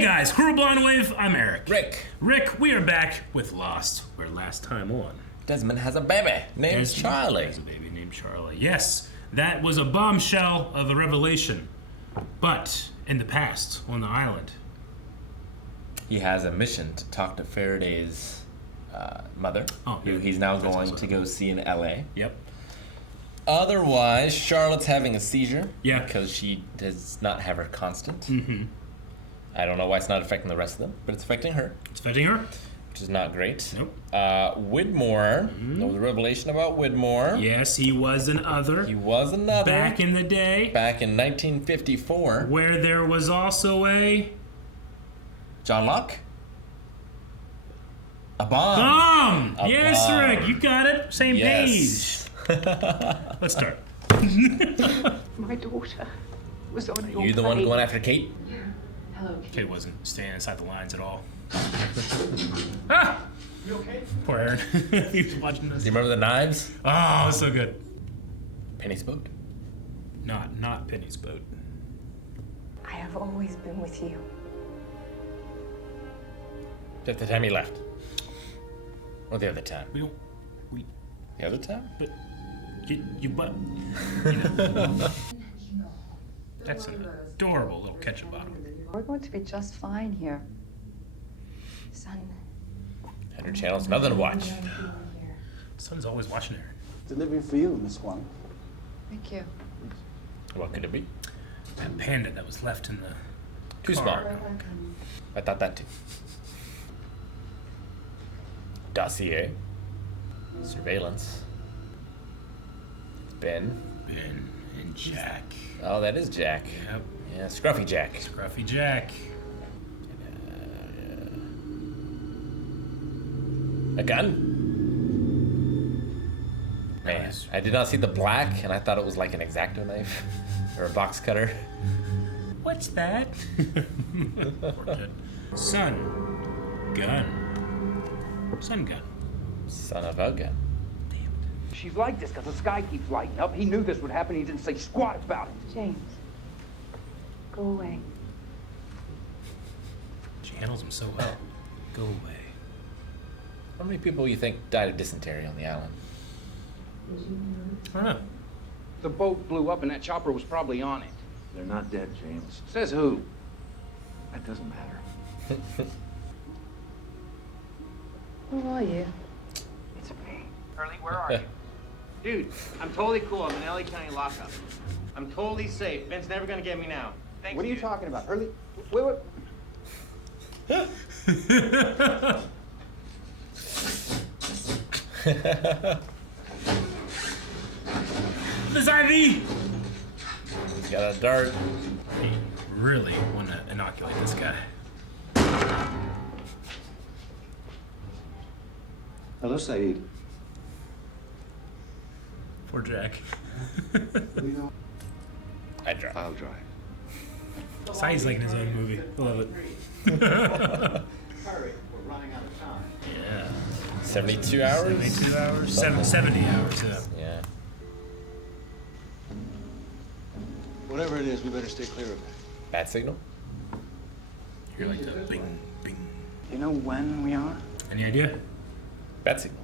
Hey guys, Crew Blonde Wave, I'm Eric. Rick, we are back with Lost, where last time on. Desmond has a baby named Charlie. Has a baby named Charlie. Yes, that was a bombshell of a revelation. But in the past, on the island, He has a mission to talk to Faraday's mother, who he's now going to go see in L.A. Yep. Otherwise, Charlotte's having a seizure. Yeah. Because she does not have her constant. Mm-hmm. I don't know why it's not affecting the rest of them, but it's affecting her. It's affecting her? Which is not great. Nope. Widmore. There was a revelation about Widmore. Yes, he was an other. He was another. Back in the day. Back in 1954. Where there was also a... John Locke? A bomb. Bomb! Yes, bomb. Rick, you got it. Same Yes. page. Let's start. My daughter was on your You the one plane. going after Kate? Hello, Kid wasn't staying inside the lines at all. Ah! You okay? Poor Aaron. He was watching this. Do you remember the knives? Oh, it's so good. Penny's boat. Not Penny's boat. I have always been with you. Just the time he left. Or the other time? We don't. The other time? But but. That's an adorable little ketchup bottle. We're going to be just fine here. Son. 100 channels, nothing to watch. Son's always watching Aaron. Delivery for you, Miss Wang. Thank you. What could it be? That panda that was left in the Too car. small. I thought that too. Dossier. Surveillance. Ben. Ben and Jack. Oh, that is Jack. Yep. Yeah, Scruffy Jack. Scruffy Jack. A gun? Man, Nice. I did not see the black, and I thought it was like an X-Acto knife or a box cutter. What's that? Poor kid. Sun. Gun. Sun gun. Son of a gun. She's like this because the sky keeps lighting up. He knew this would happen. He didn't say squat about it. James. Go away. She handles him so well. Go away. How many people you think died of dysentery on the island? I don't know. The boat blew up and that chopper was probably on it. They're not dead, James. Says who? That doesn't matter. Who are you? It's me. Hurley, where are you? Dude, I'm totally cool. I'm in LA County lockup. I'm totally safe. Ben's never gonna get me now. Thanks, What are you dude. talking about? Hurley? Wait. This IV! He's got a dart. They really want to inoculate this guy. Hello, Saeed. Poor Jack. I drive. I'll drive. Saeed's like in his own movie. I love it. Hurry, we're running out of time. Yeah. 72 hours? 72 hours? 70 hours, yeah. Yeah. Whatever it is, we better stay clear of it. Bat signal? You're like the bing, bing. You know when we are? Any idea? Bat signal.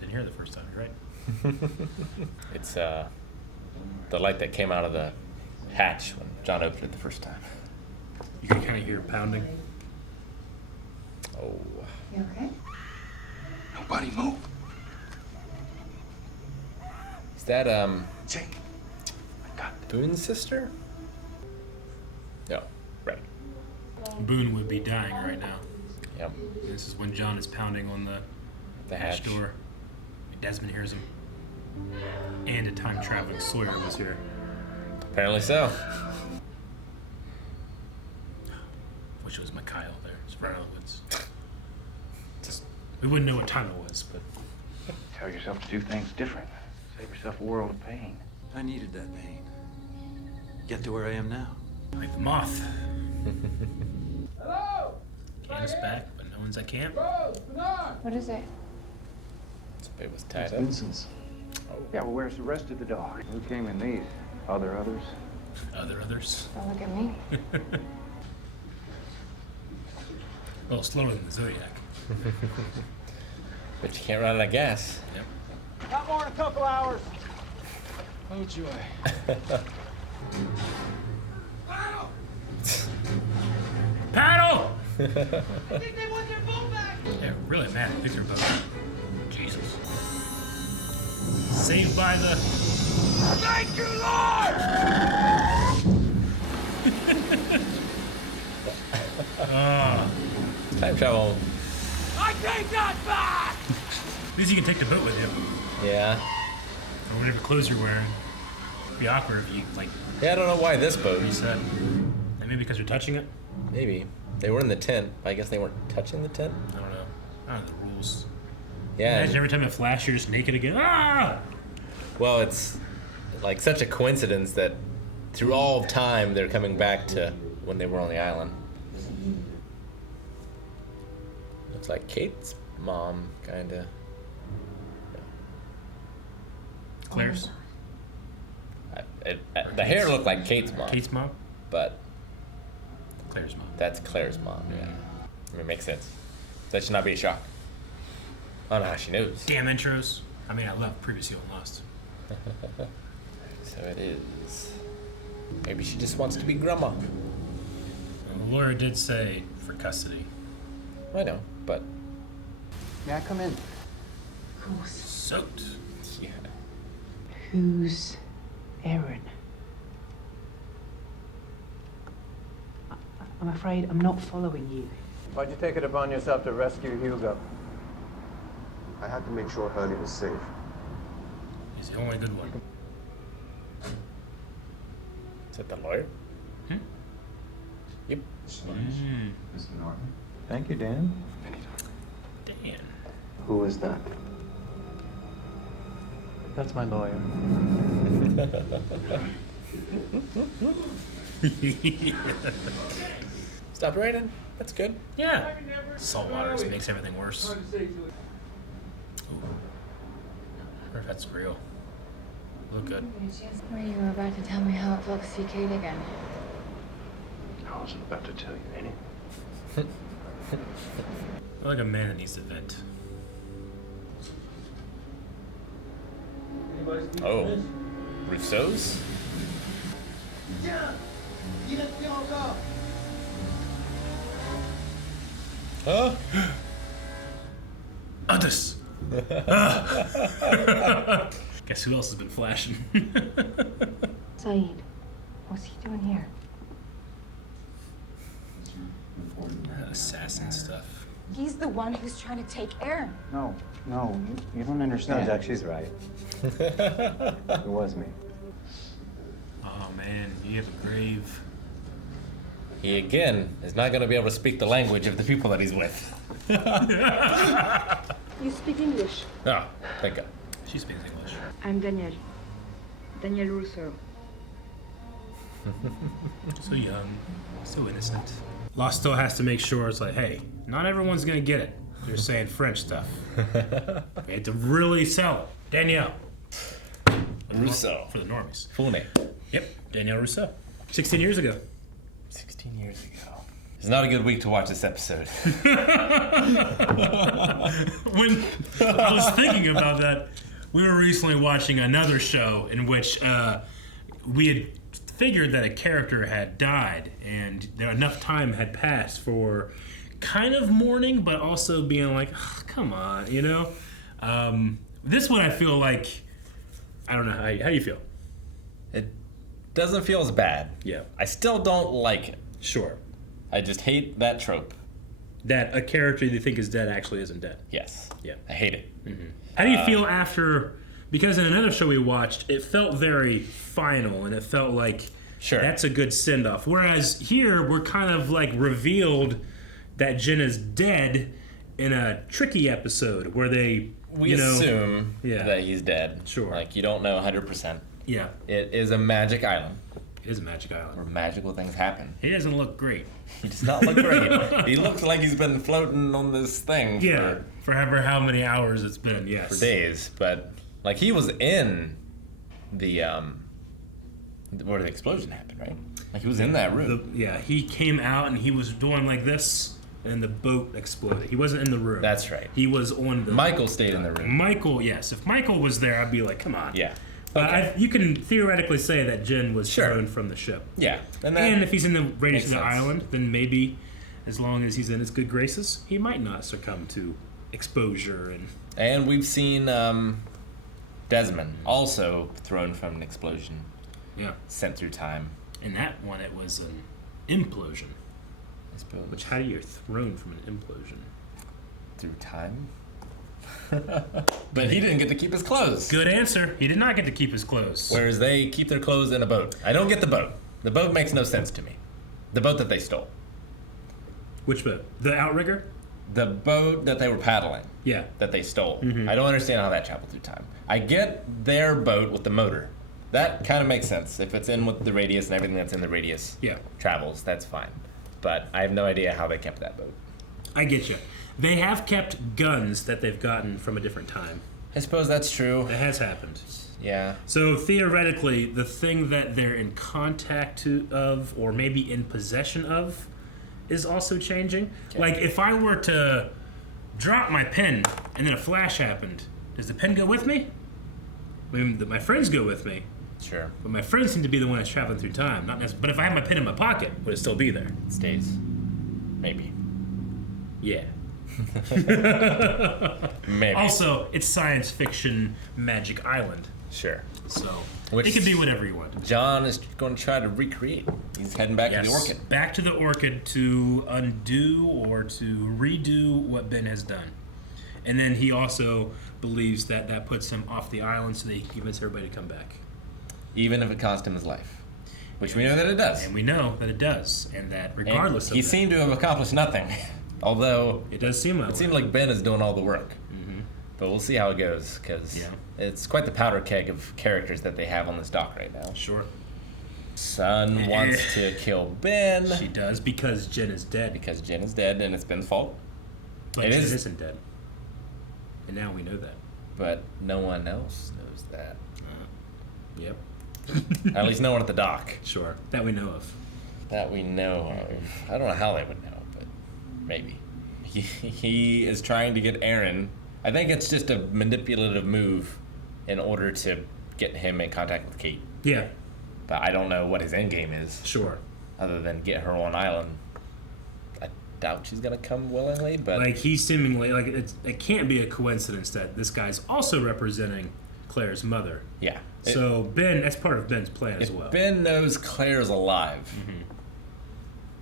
Didn't hear it the first time, right? It's the light that came out of the hatch when John opened it the first time. You can kind of hear pounding. Oh. You okay? Nobody move. Is that, Jake, I got Boone's sister? No. Right. Boone would be dying right now. Yep. This is when John is pounding on the The hatch hatch. door. Desmond hears him. And a time-traveling Sawyer was here. Apparently so. Wish it was Mikhail there. It's right out of the woods. We wouldn't know what time it was, but Tell yourself to do things different. Save yourself a world of pain. I needed that pain. Get to where I am now. like the moth. Hello? Candace back, but no one's at camp. Rose, Bernard! What is it? It was tied It's up. Vincent's. Yeah, well, where's the rest of the dog? Who came in these? Others? Others. Don't look at me. A little slower than the Zodiac. But you can't run out of gas. Yep. Not more than a couple hours. Oh, joy. Paddle! I think they want their boat back. Yeah, really mad at Victor about that. Jesus. Saved by the... Thank you, Lord! Time travel. I take that back! At least you can take the boat with you. Yeah. Or whatever clothes you're wearing. It'd be awkward if you, like, Yeah, I don't know why this boat. reset. And maybe because you're touching it? Maybe. They were in the tent. I guess they weren't touching the tent. I don't know. I don't know the rules. Yeah. Imagine every time it flashes, you're just naked again. Ah! Well, it's like such a coincidence that through all of time they're coming back to when they were on the island. Looks like Kate's mom, kinda. Claire's? The hair looked like Kate's mom, Kate's mom? but Claire's mom. that's Claire's mom. Yeah, I mean, it makes sense. That should not be a shock. I don't know how she knows. Damn intros. I mean, I love Previously on Lost. So it is. Maybe she just wants to be grandma. And the lawyer did say for custody. I know, but May I come in? Soaked. yeah. Who's Aaron? I'm afraid I'm not following you. Why'd you take it upon yourself to rescue Hugo? I had to make sure Hurley was safe. He's the only good one. Is that the lawyer? Hmm? Yep. Mr. Norton? Thank you, Dan. Dan. Who is that? That's my lawyer. Stopped raining. That's good. Yeah. Salt water just makes everything worse. Ooh. I wonder if that's real. Look good. Were you about to tell me how it felt to see Kate again? I wasn't about to tell you anything. I like a man that needs to vent. Oh, Rousseau's? Huh? Others! Guess who else has been flashing? Saeed, what's he doing here? Assassin stuff. He's the one who's trying to take Aaron. No, you don't understand. No, Jack, she's right. It was me. Oh man, you have a grave. He again is not going to be able to speak the language of the people that he's with. You speak English. Oh, thank God. She speaks English. I'm Danielle. Danielle Rousseau. So young, so innocent. Lost still has to make sure it's like, hey, not everyone's gonna get it. They're saying French stuff. We had to really sell it. Danielle. Rousseau. For the normies. Full name. Yep, Danielle Rousseau. 16 years ago. 16 years ago. It's not a good week to watch this episode. When I was thinking about that, we were recently watching another show in which we had figured that a character had died and there enough time had passed for kind of mourning, but also being like, oh, come on, you know? This one I feel like, I don't know, how do you feel? It doesn't feel as bad. Yeah. I still don't like it. Sure. I just hate that trope. That a character you think is dead actually isn't dead. Yes. Yeah. I hate it. Mm-hmm. How do you feel after, because in another show we watched, it felt very final and it felt like Sure. that's a good send-off. Whereas here, we're kind of like revealed that Jen is dead in a tricky episode where they, We assume yeah. that he's dead. Sure. Like, you don't know 100%. Yeah, It is a magic island it is a magic island. where magical things happen. He doesn't look great. He does not look great. He looks like he's been floating on this thing Yeah, for ever how many hours it's been, yes. for days. But, like, he was in the, where the explosion happened, right? Like, he was in that room. Yeah, he came out and he was doing like this. and the boat exploded. He wasn't in the room. That's right. He was on the... Michael stayed in the room. Michael, yes. If Michael was there, I'd be like, come on. Yeah. But Okay. you can theoretically say that Jin was Sure. thrown from the ship. Yeah. And if he's in the radius of the makes sense. island, then maybe, as long as he's in his good graces, he might not succumb to exposure and... And we've seen Desmond also thrown from an explosion. Yeah. Sent through time. In that one, it was an implosion. I suppose. Which, how do you thrown from an implosion? Through time? But he didn't get to keep his clothes. Good answer. He did not get to keep his clothes. Whereas they keep their clothes in a boat. I don't get the boat. The boat makes no sense to me. The boat that they stole. Which boat? The outrigger? The boat that they were paddling. Yeah. That they stole. Mhm. I don't understand how that traveled through time. I get their boat with the motor. That kind of makes sense. If it's in with the radius and everything that's in the radius travels, that's fine. But I have no idea how they kept that boat. I get you. They have kept guns that they've gotten from a different time. I suppose that's true. It has happened. Yeah. So theoretically, the thing that they're in contact of, or maybe in possession of, is also changing. Okay. Like, if I were to drop my pen and then a flash happened, does the pen go with me? I mean, my friends go with me. Sure. But my friends seem to be the one that's traveling through time. Not necessarily. But if I had my pen in my pocket, would it still be there? It stays. Maybe. Yeah. Maybe. Also, it's science fiction Magic Island. Sure. So, Which it can be whatever you want. John is going to try to recreate. He's heading back to the Orchid. Back to the Orchid to undo or to redo what Ben has done. And then he also believes that that puts him off the island so that he can convince everybody to come back. Even if it cost him his life. Which we know that it does. And we know that it does. And that regardless of he that, seemed to have accomplished nothing. Although it does seem like it seemed like Ben is doing all the work. Mm-hmm. But we'll see how it goes, because it's quite the powder keg of characters that they have on this dock right now. Sure. Sun wants to kill Ben. She does, because Jen is dead. Because Jen is dead, and it's Ben's fault. But Jen isn't dead. And now we know that. But no one else knows that. Yep. At least no one at the dock. Sure. That we know of. That we know of. I don't know how they would know, but maybe. He is trying to get Aaron. I think it's just a manipulative move in order to get him in contact with Kate. Yeah. But I don't know what his end game is. Sure. Other than get her on island. I doubt she's gonna come willingly, but like he's seemingly like it can't be a coincidence that this guy's also representing Claire's mother. Yeah. So Ben, that's part of Ben's plan as well. If Ben knows Claire's alive,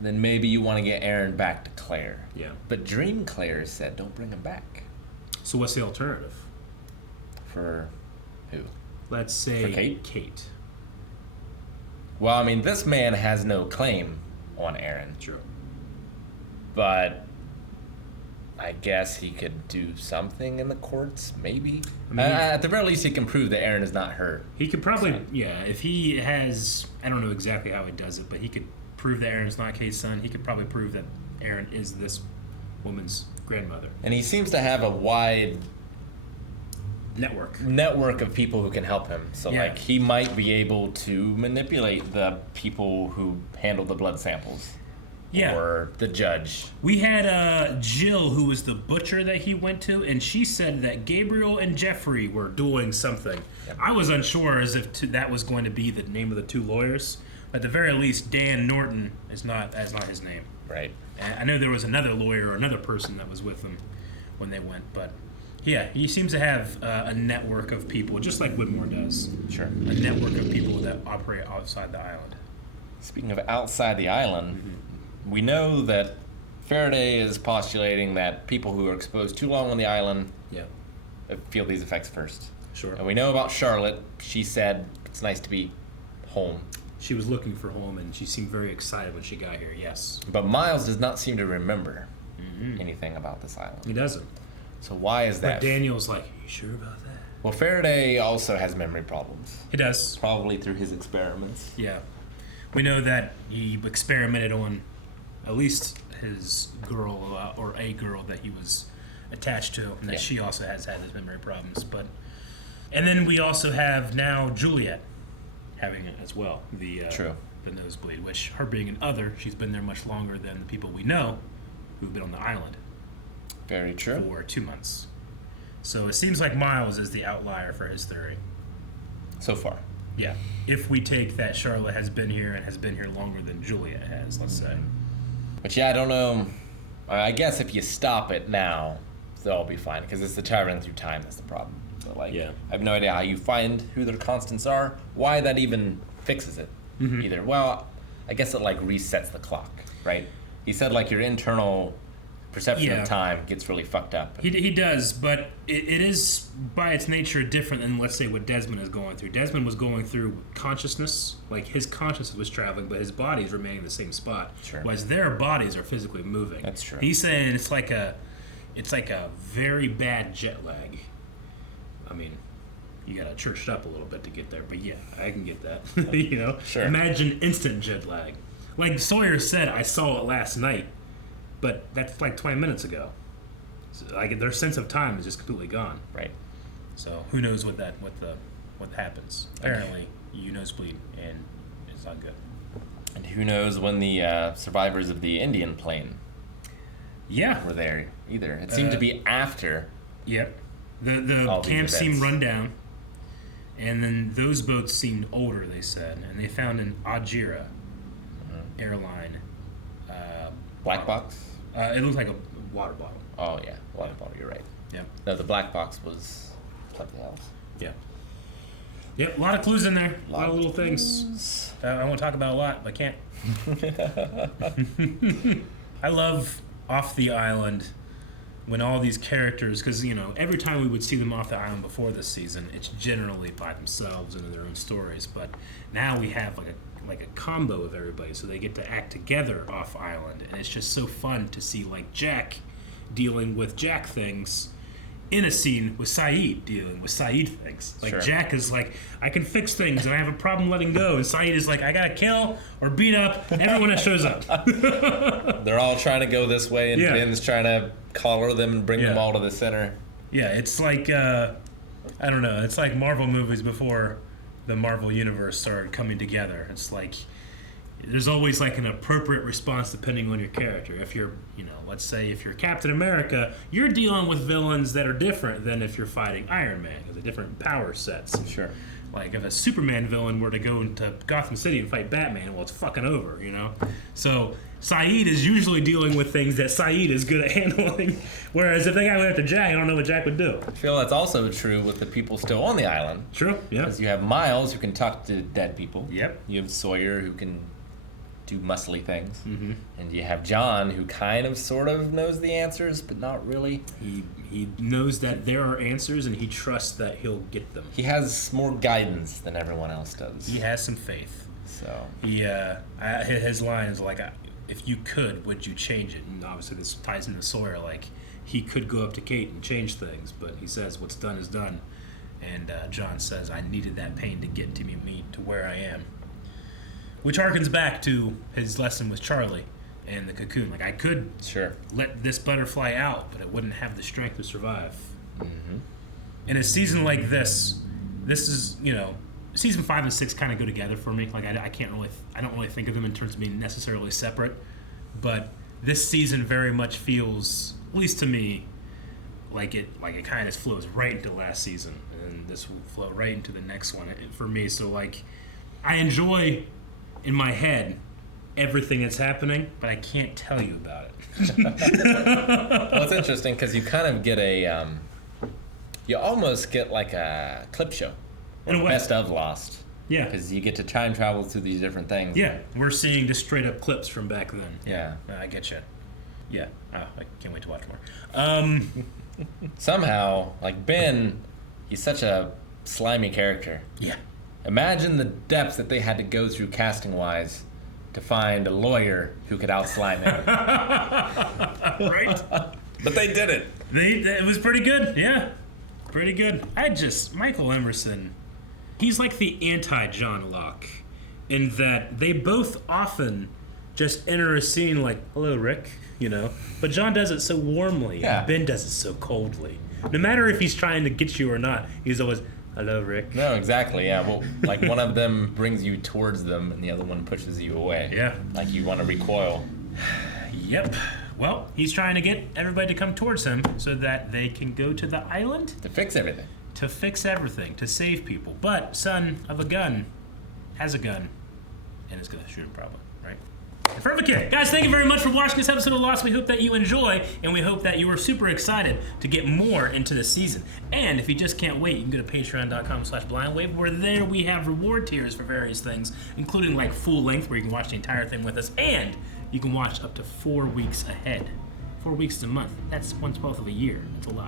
then maybe you want to get Aaron back to Claire. Yeah. But Dream Claire said don't bring him back. So what's the alternative? For who? Let's say for Kate. Well, I mean, this man has no claim on Aaron. True. But I guess he could do something in the courts, maybe. I mean, at the very least, he can prove that Aaron is not her. He could probably, if he has, I don't know exactly how he does it, but he could prove that Aaron's not Kate's son. He could probably prove that Aaron is this woman's grandmother. And he seems to have a wide network of people who can help him. So, like, he might be able to manipulate the people who handle the blood samples. Yeah. Or the judge. We had Jill, who was the butcher that he went to, and she said that Gabriel and Jeffrey were doing something. Yep. I was unsure as if that was going to be the name of the two lawyers. At the very least, Dan Norton is not his name. Right. And I know there was another lawyer or another person that was with them when they went, but yeah, he seems to have a network of people, just like Whitmore does. Sure. A network of people that operate outside the island. Speaking of outside the island, we know that Faraday is postulating that people who are exposed too long on the island feel these effects first. Sure. And we know about Charlotte. She said it's nice to be home. She was looking for home, and she seemed very excited when she got here, yes. But Miles does not seem to remember anything about this island. He doesn't. So why is that? But Daniel's like, are you sure about that? Well, Faraday also has memory problems. He does. Probably through his experiments. Yeah. We know that he experimented on at least his girl, or a girl that he was attached to, and that she also has had his memory problems. And then we also have now Juliet having it as well, the nosebleed, which her being an other, she's been there much longer than the people we know, who've been on the island Very true. for 2 months. So it seems like Miles is the outlier for his theory. So far. Yeah. If we take that Charlotte has been here and has been here longer than Juliet has, let's say. But yeah, I don't know. I guess if you stop it now, they'll all be fine. Because it's the traveling through time that's the problem. So, like, Yeah. I have no idea how you find who their constants are, why that even fixes it either. Well, I guess it, like, resets the clock, right? He said, like, your internal perception Yeah. of time gets really fucked up. He does, but it is by its nature different than, let's say, what Desmond is going through. Desmond was going through consciousness, like his consciousness was traveling, but his body's remaining in the same spot. Sure. Whereas their bodies are physically moving. That's true. He's saying it's like a very bad jet lag. I mean, you gotta church it up a little bit to get there, but yeah, I can get that. You know, Sure. Imagine instant jet lag. Like Sawyer said, I saw it last night, but that's like 20 minutes ago. So, like their sense of time is just completely gone. Right. So who knows what happens? Apparently, you nosebleed and it's not good. And who knows when the survivors of the Indian plane Yeah. were there either. It seemed to be after. Yep. The All these camp seemed events. run down, and then those boats seemed older. They said, and they found an Ajira airline. Black box? It looked like a water bottle. Oh, yeah. Water bottle, you're right. Yep. No, the black box was something else. Yeah. Yep. A lot of clues in there. A lot of little things. I want to talk about a lot, but can't. I love Off the Island when all these characters, because every time we would see them off the island before this season, it's generally by themselves and in their own stories. But now we have like a combo of everybody, so they get to act together off island, and it's just so fun to see like Jack dealing with Jack things in a scene with Saeed dealing with Saeed things. Like Sure. Jack is like, I can fix things and I have a problem letting go, and Saeed is like, I gotta kill or beat up everyone that shows up. They're all trying to go this way, and Yeah. Ben's trying to collar them and bring them Yeah. all to the center. Yeah, it's like I don't know. It's like Marvel movies before the Marvel universe started coming together. It's like there's always like an appropriate response depending on your character. If you're, let's say if you're Captain America, you're dealing with villains that are different than if you're fighting Iron Man, because they're different power sets. Sure. Like if a Superman villain were to go into Gotham City and fight Batman, well, it's fucking over, So Saeed is usually dealing with things that Saeed is good at handling. Whereas if they got went after Jack, I don't know what Jack would do. I feel that's also true with the people still on the island. True. Yeah. Because you have Miles, who can talk to dead people. Yep. You have Sawyer, who can do muscly things. Mm-hmm. And you have John, who kind of sort of knows the answers, but not really. He knows that there are answers, and he trusts that he'll get them. He has more guidance than everyone else does. He has some faith. So His line is like, if you could, would you change it? And obviously this ties into Sawyer, like he could go up to Kate and change things, but he says what's done is done. And John says, I needed that pain to get to me to where I am. Which harkens back to his lesson with Charlie and the cocoon. Like, I could let this butterfly out, but it wouldn't have the strength to survive. Mm-hmm. In a season like this is, season 5 and 6 kind of go together for me. Like, I don't really think of them in terms of being necessarily separate. But this season very much feels, at least to me, like it kind of flows right into last season, and this will flow right into the next one for me. So like, I enjoy in my head everything that's happening, but I can't tell you about it. Well, it's interesting because you kind of get you almost get like a clip show, In a way. best of Lost. Yeah. Because you get to time travel through these different things. Yeah, we're seeing just straight up clips from back then. Yeah. I get you. Yeah, I can't wait to watch more. Somehow, like Ben, he's such a slimy character. Yeah. Imagine the depths that they had to go through casting-wise to find a lawyer who could out-slime him. Right? But they did it. It was pretty good, yeah. Pretty good. Michael Emerson, he's like the anti-John Locke, in that they both often just enter a scene like, hello, Rick, But John does it so warmly, Yeah. and Ben does it so coldly. No matter if he's trying to get you or not, he's always, hello, Rick. No, exactly, yeah. Well, like one of them brings you towards them and the other one pushes you away. Yeah. Like you want to recoil. Yep. Well, he's trying to get everybody to come towards him so that they can go to the island To fix everything. to fix everything, to save people. But son of a gun has a gun and is going to shoot him probably, right? Perfect kid. Guys, thank you very much for watching this episode of Lost. We hope that you enjoy, and we hope that you are super excited to get more into this season. And if you just can't wait, you can go to patreon.com/blindwave, where there we have reward tiers for various things, including like full length, where you can watch the entire thing with us, and you can watch up to 4 weeks ahead. 4 weeks a month. That's 1/12 of a year. That's a lot.